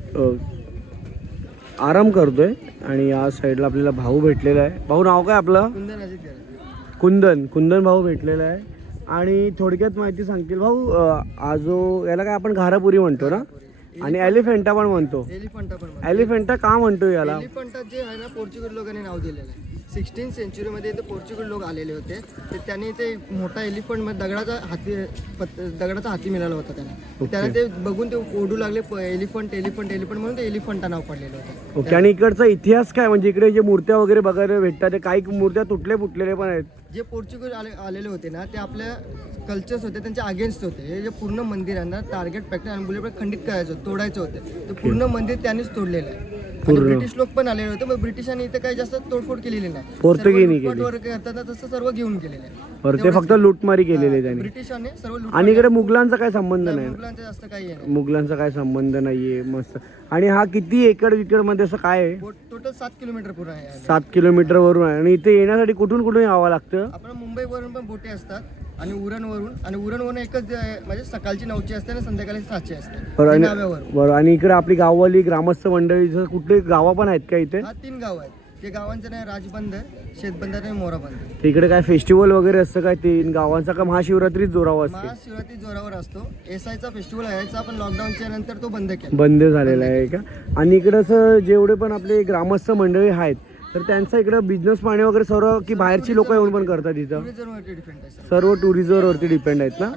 आराम करतोय आणि या साईडला आपल्याला भाऊ भेटलेला आहे. भाऊ नाव काय आपलं? कुंदन भाऊ भेटलेला आहे आणि थोडक्यात माहिती सांगतील भाऊ आजो याला काय आपण घारापुरी म्हणतो ना आणि एलिफेंटा पण म्हणतो. एलिफेंटा का म्हणतो याला? एलिफंटा जे आहे ना पोर्चुगीज लोकांनी नाव दिलेलं आहे. 16th सेंचुरीमध्ये इथे पोर्चुगीज लोक आलेले होते तर त्यांनी ते मोठा एलिफंट मध्ये दगडाचा हाती मिळाला होता त्यांना ते बघून ते ओढू लागले एलिफंट म्हणून ते एलिफंटा नाव पडलेलं होतं. ओके आणि इकडचा इतिहास काय म्हणजे इकडे जे मूर्त्या वगैरे बघायला भेटतात काही मूर्त्या फुटलेले पण आहेत. जे पोर्चुगीज आलेले होते ना ते आपल्या कल्चर्स होते त्यांच्या अगेन्स्ट होते. हे जे पूर्ण मंदिर आहे ना टार्गेट प्रॅक्टिस आणि बुलेट खंडित करायचं तोडायचं होते ते पूर्ण मंदिर त्यांनीच तोडलेलं आहे. ब्रिटिश लोक पण आलेले होते मग ब्रिटिशांनी इथे काही जास्त तोडफोड केलेली नाही. पोर्तुगीजनी केली करतात तसं सर्व घेऊन गेलेलं आहे. ते फक्त लूटमारी केलेली त्यांनी ब्रिटिशांनी सर्व आणि इकडे मुघलांचा काय संबंध नाही. मुघलांचं जास्त काही आहे मुघलांचा काय संबंध नाहीये मस्त. आणि हा किती एकड मध्ये असं काय आहे? टोटल 7 किलोमीटर पूर्ण आहे. 7 किलोमीटर वरून आहे आणि इथे येण्यासाठी कुठून यावं लागतं? आपण मुंबईवरून पण बोटे असतात आणि उरणवरून एकच म्हणजे सकाळची 9ची असते आणि संध्याकाळी 7ची असते. बरोबर आणि इकडे आपली गाववाली ग्रामस्थ मंडळी कुठले गावं पण आहेत का इथे? 3 गाव आहेत. ते गावांचं नाही राजबंदर, शेतबंदर आणि मोराबंदर. इकडे काय फेस्टिवल वगैरे असतं काय 3 गावांचा का महाशिवरात्री जोरावर असते? महाशिवरात्री जोरावर असतो. एसआयचा फेस्टिवल यायचा पण लॉकडाऊनच्या नंतर तो बंद झालेला आहे का? आणि इकडे असं जेवढे पण आपले ग्रामस्थ मंडळी आहेत तर त्यांचा इकडं बिझनेस पाणी वगैरे सर्व की बाहेरची लोक येऊन पण करतात इथं? सर्व टुरिझमवरती डिपेंड आहेत ना.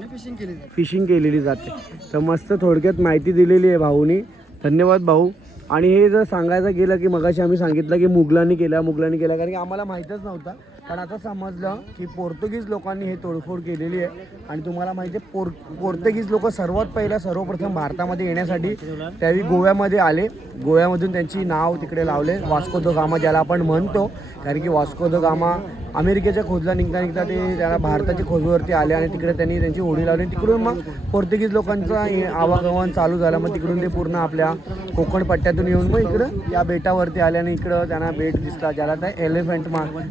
फिशिंग केलेली जाते. तर मस्त थोडक्यात माहिती दिलेली आहे भाऊनी. धन्यवाद भाऊ. आणि हे जर सांगायचं गेलं की मगाशी आम्ही सांगितलं की मुघलांनी केला कारण की आम्हाला माहीतच नव्हता पण आता समजलं की पोर्तुगीज लोकांनी हे तोडफोड केलेली आहे. आणि तुम्हाला माहिती आहे पोर्तुगीज लोक सर्वप्रथम भारतामध्ये येण्यासाठी त्यावेळी गोव्यामध्ये आले. गोव्यामधून त्यांची नाव तिकडे लावले वास्को द गामा, ज्याला आपण म्हणतो. कारण की वास्को द गामा अमेरिकेच्या खोजला निघता ते त्याला भारताच्या खोजवरती आले आणि तिकडे त्यांनी त्यांची होडी लावली. तिकडून मग पोर्तुगीज लोकांचा आवागमन चालू झालं. मग तिकडून ते पूर्ण आपल्या कोकण पट्ट्यातून येऊन मग इकडं या बेटावरती आले आणि इकडं त्यांना बेट दिसला, ज्याला त्या एलिफंट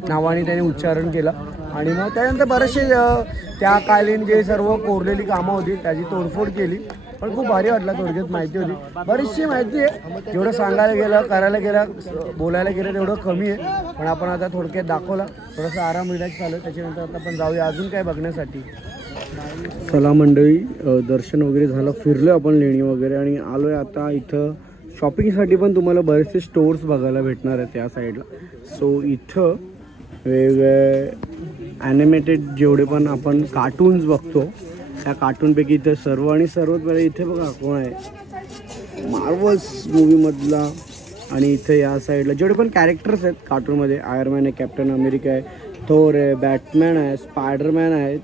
नावाने त्यांनी उच्चारण केलं. आणि मग त्यानंतर बरेचसे त्याकालीन जे सर्व कोरलेली कामं होती त्याची तोडफोड केली. पण खूप भारी वाटला, थोडक्यात माहिती होती. बरीचशी माहिती आहे, जेवढं सांगायला गेलं, करायला गेलं, बोलायला गेलं तेवढं कमी आहे. पण आपण आता थोडक्यात दाखवला, थोडंसं आराम रिलॅक्स झालं. त्याच्यानंतर आता आपण जाऊया अजून काय बघण्यासाठी. चला मंडळी, दर्शन वगैरे झालं, फिरलो आपण लेणी वगैरे आणि आलो आहे आता इथं शॉपिंगसाठी. पण तुम्हाला बरेचसे स्टोर्स बघायला भेटणार आहे त्या साईडला. सो इथं वेगवेगळे ॲनिमेटेड जेवढे पण आपण कार्टून्स बघतो त्या कार्टूनपैकी इथं सर्व. आणि सर्वात पहिले इथे बघा कोण आहे, मार्वल्स मूवीमधला. आणि इथे या साईडला जेवढे पण कॅरेक्टर्स आहेत कार्टूनमध्ये, आयरमॅन आहे, कॅप्टन अमेरिका आहे, थोर आहे, बॅटमॅन आहे, स्पायडरमॅन आहेत.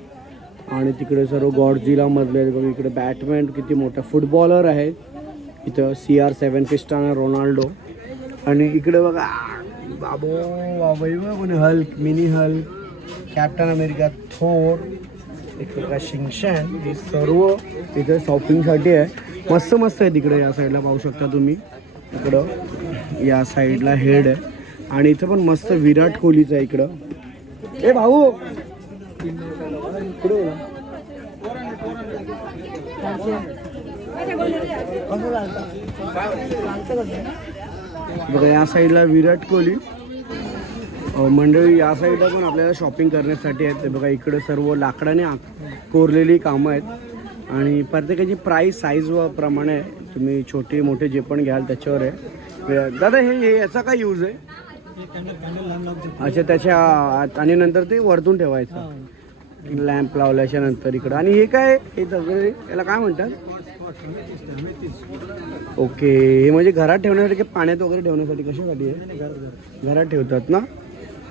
आणि तिकडे सर्व गॉडझिलामधले आहेत बघा. इकडे बॅटमॅन किती मोठा फुटबॉलर आहे. इथं CR7 क्रिस्टियानो रोनाल्डो. आणि इकडे बघा कोणी Hulk, mini Hulk, captain America, थोर, इकडे शिंगशॅन. हे सर्व इथे शॉपिंगसाठी आहे. मस्त मस्त आहे तिकडे या साईडला पाहू शकता तुम्ही. इकडं या साईडला हेड आहे. आणि इथं पण मस्त विराट कोहलीचं आहे इकडं. ए भाऊ बघा या साईडला विराट कोहली. मंडळी या साईडला पण आपल्याला शॉपिंग करण्यासाठी आहेत. ते बघा इकडे सर्व लाकडाने कोरलेली कामं आहेत. आणि प्रत्येकाची प्राईस साईज व प्रमाणे आहे. तुम्ही छोटे मोठे जे पण घ्याल त्याच्यावर आहे. दादा हे याचा काय यूज आहे? अच्छा, त्याच्या आणि नंतर ते वरतून ठेवायचं लॅम्प लावल्याच्या नंतर इकडं. आणि हे काय, हे सगळे याला काय म्हणतात? ओके, हे म्हणजे घरात ठेवण्यासाठी की पाण्यात वगैरे ठेवण्यासाठी, कशासाठी आहे? घरात ठेवतात ना.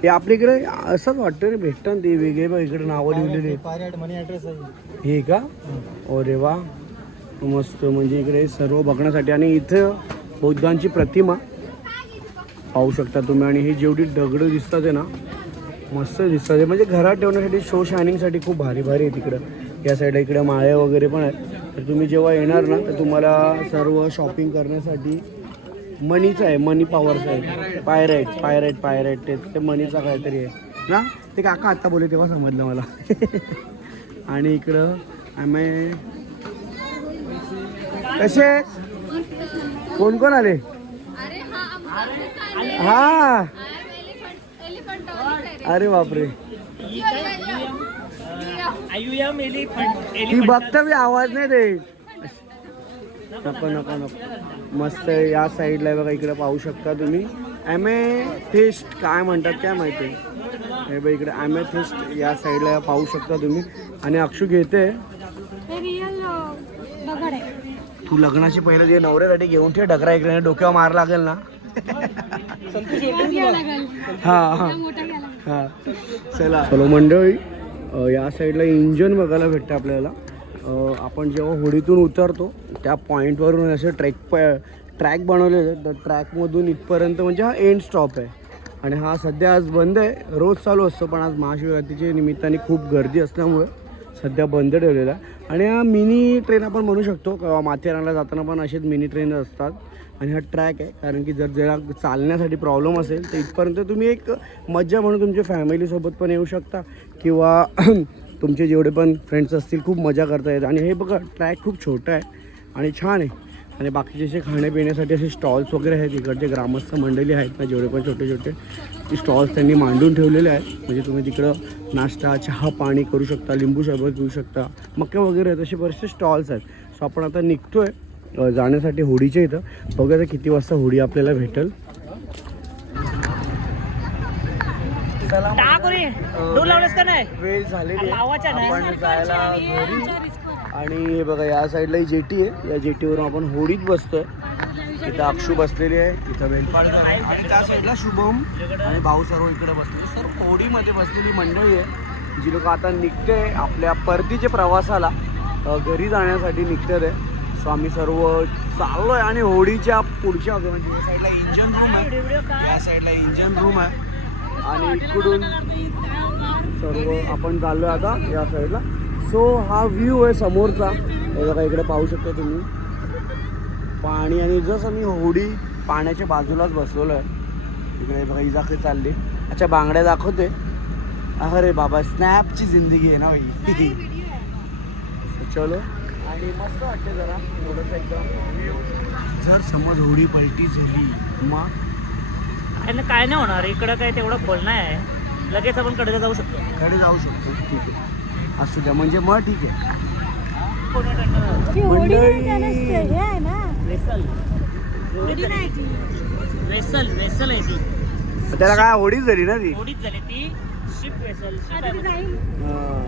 हे आपल्या इकडे असंच वाटतं रे, भेटतात ते वेगळे बघ इकडे नावं लिहिलेले. हे का? अरे वा, मस्त. म्हणजे इकडे सर्व बघण्यासाठी. आणि इथं बौद्धांची प्रतिमा पाहू शकता तुम्ही. आणि ही जेवढी दगडं दिसतात आहे ना, मस्त दिसतात. म्हणजे घरात ठेवण्यासाठी, शो शायनिंगसाठी खूप भारी भारी आहे तिकडं. या साईडला इकडे माळे वगैरे पण आहेत. तर तुम्ही जेव्हा येणार ना तर तुम्हाला सर्व शॉपिंग करण्यासाठी मनीचं आहे, मनी पॉवरचं आहे. पायरेट ते मनीचा काहीतरी आहे ना. ते काका आत्ता बोलले तेव्हा समजलं मला. आणि इकडं आम्ही कसे कोण कोण आले? हा, अरे बापरे, ही बघता मी आवाज नाही दे. नको. मस्त या साईडला बघा इकडे पाहू शकता तुम्ही. ॲमेथिस्ट काय म्हणतात काय माहिती. हे बघा इकडे ॲमेथिस्ट या साईडला पाहू शकता तुम्ही. आणि अक्षू घेते. तू लग्नाची पहिले जे नवऱ्यासाठी घेऊन ठेव, ढकरा इकडे डोक्यावर मार लागेल ना. हा चलो मंडळी, या साईडला इंजन बघायला भेटतं आपल्याला. आपण जेव्हा होडीतून उतरतो त्या पॉईंटवरून असे ट्रॅक बनवलेले. तर ट्रॅकमधून इथपर्यंत म्हणजे हा एंड स्टॉप आहे. आणि हा सध्या आज बंद आहे, रोज चालू असतो. पण आज महाशिवरात्रीच्या निमित्ताने खूप गर्दी असल्यामुळे सध्या बंद ठेवलेला आहे. आणि हा मिनी ट्रेन आपण म्हणू शकतो. किंवा माथेरानला जाताना पण असेच मिनी ट्रेन असतात. आणि हा ट्रॅक आहे, कारण की जर जरा चालण्यासाठी प्रॉब्लेम असेल तर इथपर्यंत तुम्ही एक मज्जा म्हणून तुमच्या फॅमिलीसोबत पण येऊ शकता. किंवा तुमचे जेवढे पण फ्रेंड्स असतील खूप मजा करता येतात. आणि हे बघा ट्रॅक खूप छोटा आहे आणि छान आहे. आणि बाकीचे असे खाण्यापिण्यासाठी असे स्टॉल्स वगैरे आहेत. इकडचे ग्रामस्थ मंडळी आहेत ना, जेवढे पण छोटे छोटे स्टॉल्स त्यांनी मांडून ठेवलेले आहेत. म्हणजे तुम्ही तिकडं नाश्ता, चहा, पाणी करू शकता, लिंबू सरबत पिऊ शकता, मक्का वगैरे आहेत. असे बरेचसे स्टॉल्स आहेत. सो आपण आता निघतो आहे जाण्यासाठी होडीच्या इथं. बघूया किती वाजता होडी आपल्याला भेटेल. वेळ झालेली आपण जायला घरी. आणि हे बघा या साईडला ही जेटी आहे. या जेटीवरून आपण होडीत बसतोय. इथं अक्षू बसलेली आहे, इथं वेलपाळकर आहे आणि त्या साईडला शुभम आणि भाऊ सर्व इकडे बसलेले. सर्व होडीमध्ये बसलेली मंडळी आहे जी लोक आता निघते आपल्या परतीच्या प्रवासाला घरी जाण्यासाठी निघते ते. सो आम्ही सर्व चाललो आहे आणि होडीच्या पुढच्या म्हणजे या साईडला इंजन रूम आहे, या साईडला इंजन रूम आहे आणि इकडून सर्व आपण चाललो आहे आता या साईडला. सो हा व्ह्यू आहे समोरचा, हे बघा इकडे पाहू शकता तुम्ही पाणी. आणि जसं आम्ही होडी पाण्याच्या बाजूलाच बसवलो आहे. इकडे बघा ही जाखे चालली. अच्छा बांगड्या दाखवते. अरे बाबा स्नॅपची जिंदगी आहे ना भाई. चलो आणि मस्त वाटते जरा थोडंसं एकदम. जर समज होडी पलटी झाली मग काय नाही होणार, इकडं काय तेवढं खोल नाही आहे, लगेच आपण कडे जाऊ शकतो. कडे जाऊ शकतो. ठीक आहे असू द्या म्हणजे मग ठीक आहे. वेसल वेसल आहे ती, त्याला काय होडीच झाली ना ती. थोडीच झाली ती शिप वेसल. हा.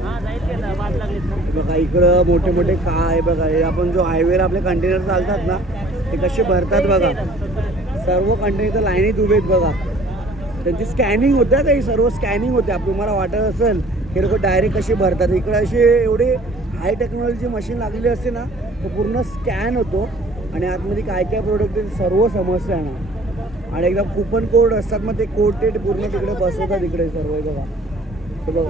हा जाईल त्याला वाद लागलेत ना. बघा इकडं मोठे मोठे काय बघा हे आपण जो हायवेला आपले कंटेनर चालतात ना ते कसे भरतात बघा. सर्व कंटेनर तर लाईनीत उभे आहेत बघा. त्यांची स्कॅनिंग होत्या, काही सर्व स्कॅनिंग होत्या. तुम्हाला वाटत असेल हे लोक डायरेक्ट कसे भरतात. इकडे असे एवढे हाय टेक्नॉलॉजी मशीन लागलेली असते ना, तो पूर्ण स्कॅन होतो आणि आतमध्ये काय काय प्रोडक्ट आहे सर्व समस्या आहे ना. आणि एकदम कुपन कोड असतात मग ते कोटेड पूर्ण तिकडे बसवतात. इकडे सर्व आहे बघा, ते बघ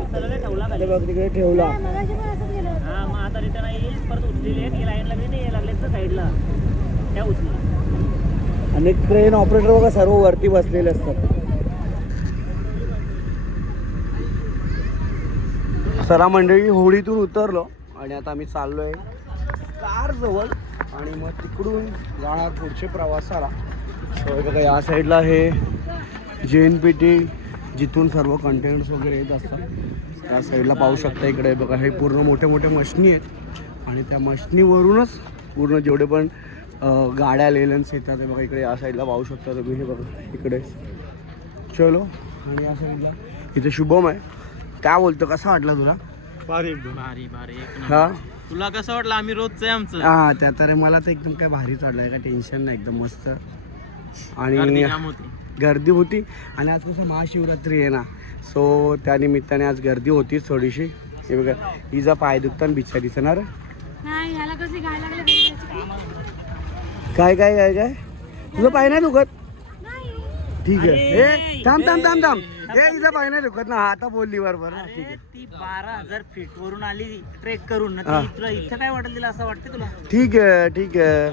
ते बघ तिकडे ठेवला. हा मग आता रिटर्न येईल, परत उचलेली आहे, लाईन लागली नाही लागले तर साईडला त्या उचली. आणि क्रेन ऑपरेटर बघा सर्व वरती बसलेले असतात. सरा मंडळी होडीतून उतरलो आणि आता आम्ही चाललो आहे कारजवळ आणि मग तिकडून जाणार पुढच्या प्रवासाला. सो बघा या साईडला हे JNPT जिथून सर्व कंटेनर्स वगैरे येत असतात त्या साईडला पाहू शकता. इकडे बघा हे पूर्ण मोठे मोठे मशनी आहेत आणि त्या मशनीवरूनच पूर्ण जेवढे पण गाड्या लेलन्स येतात ते बघा इकडे या साईडला पाहू शकता तुम्ही. हे बघा इकडे चलो. आणि या साईडला इथे शुभम आहे. काय बोलतो, कसा वाटला तुला? भारी भारी. हा तुला कसं वाटलं? आम्ही रोजचं आहे आमचं. हा त्या तर मला तर एकदम काय भारीच वाटलं, काय टेन्शन नाही, एकदम मस्त. आणि गर्दी होती आणि आज कसं महाशिवरात्री आहे ना, सो त्या निमित्ताने आज गर्दी होतीच थोडीशी. हे बघा हिचा पाय दुखताना बिचारी दिसणार. नाही ह्याला कशी गाय लागले काय काय काय काय तुझं पाय नाही दुखत? ठीक आहे. हे थांब थांब थांब थांब. हे हिचा पाय नाही दुखत ना, आता बोलली बरोबर ना. ठीक आहे. ती 12,000 फीट वरून आली ट्रेक करून ना, हा. ती तुला इथं काय वाटेल तिला असं वाटतं तुला? ठीक आहे ठीक आहे.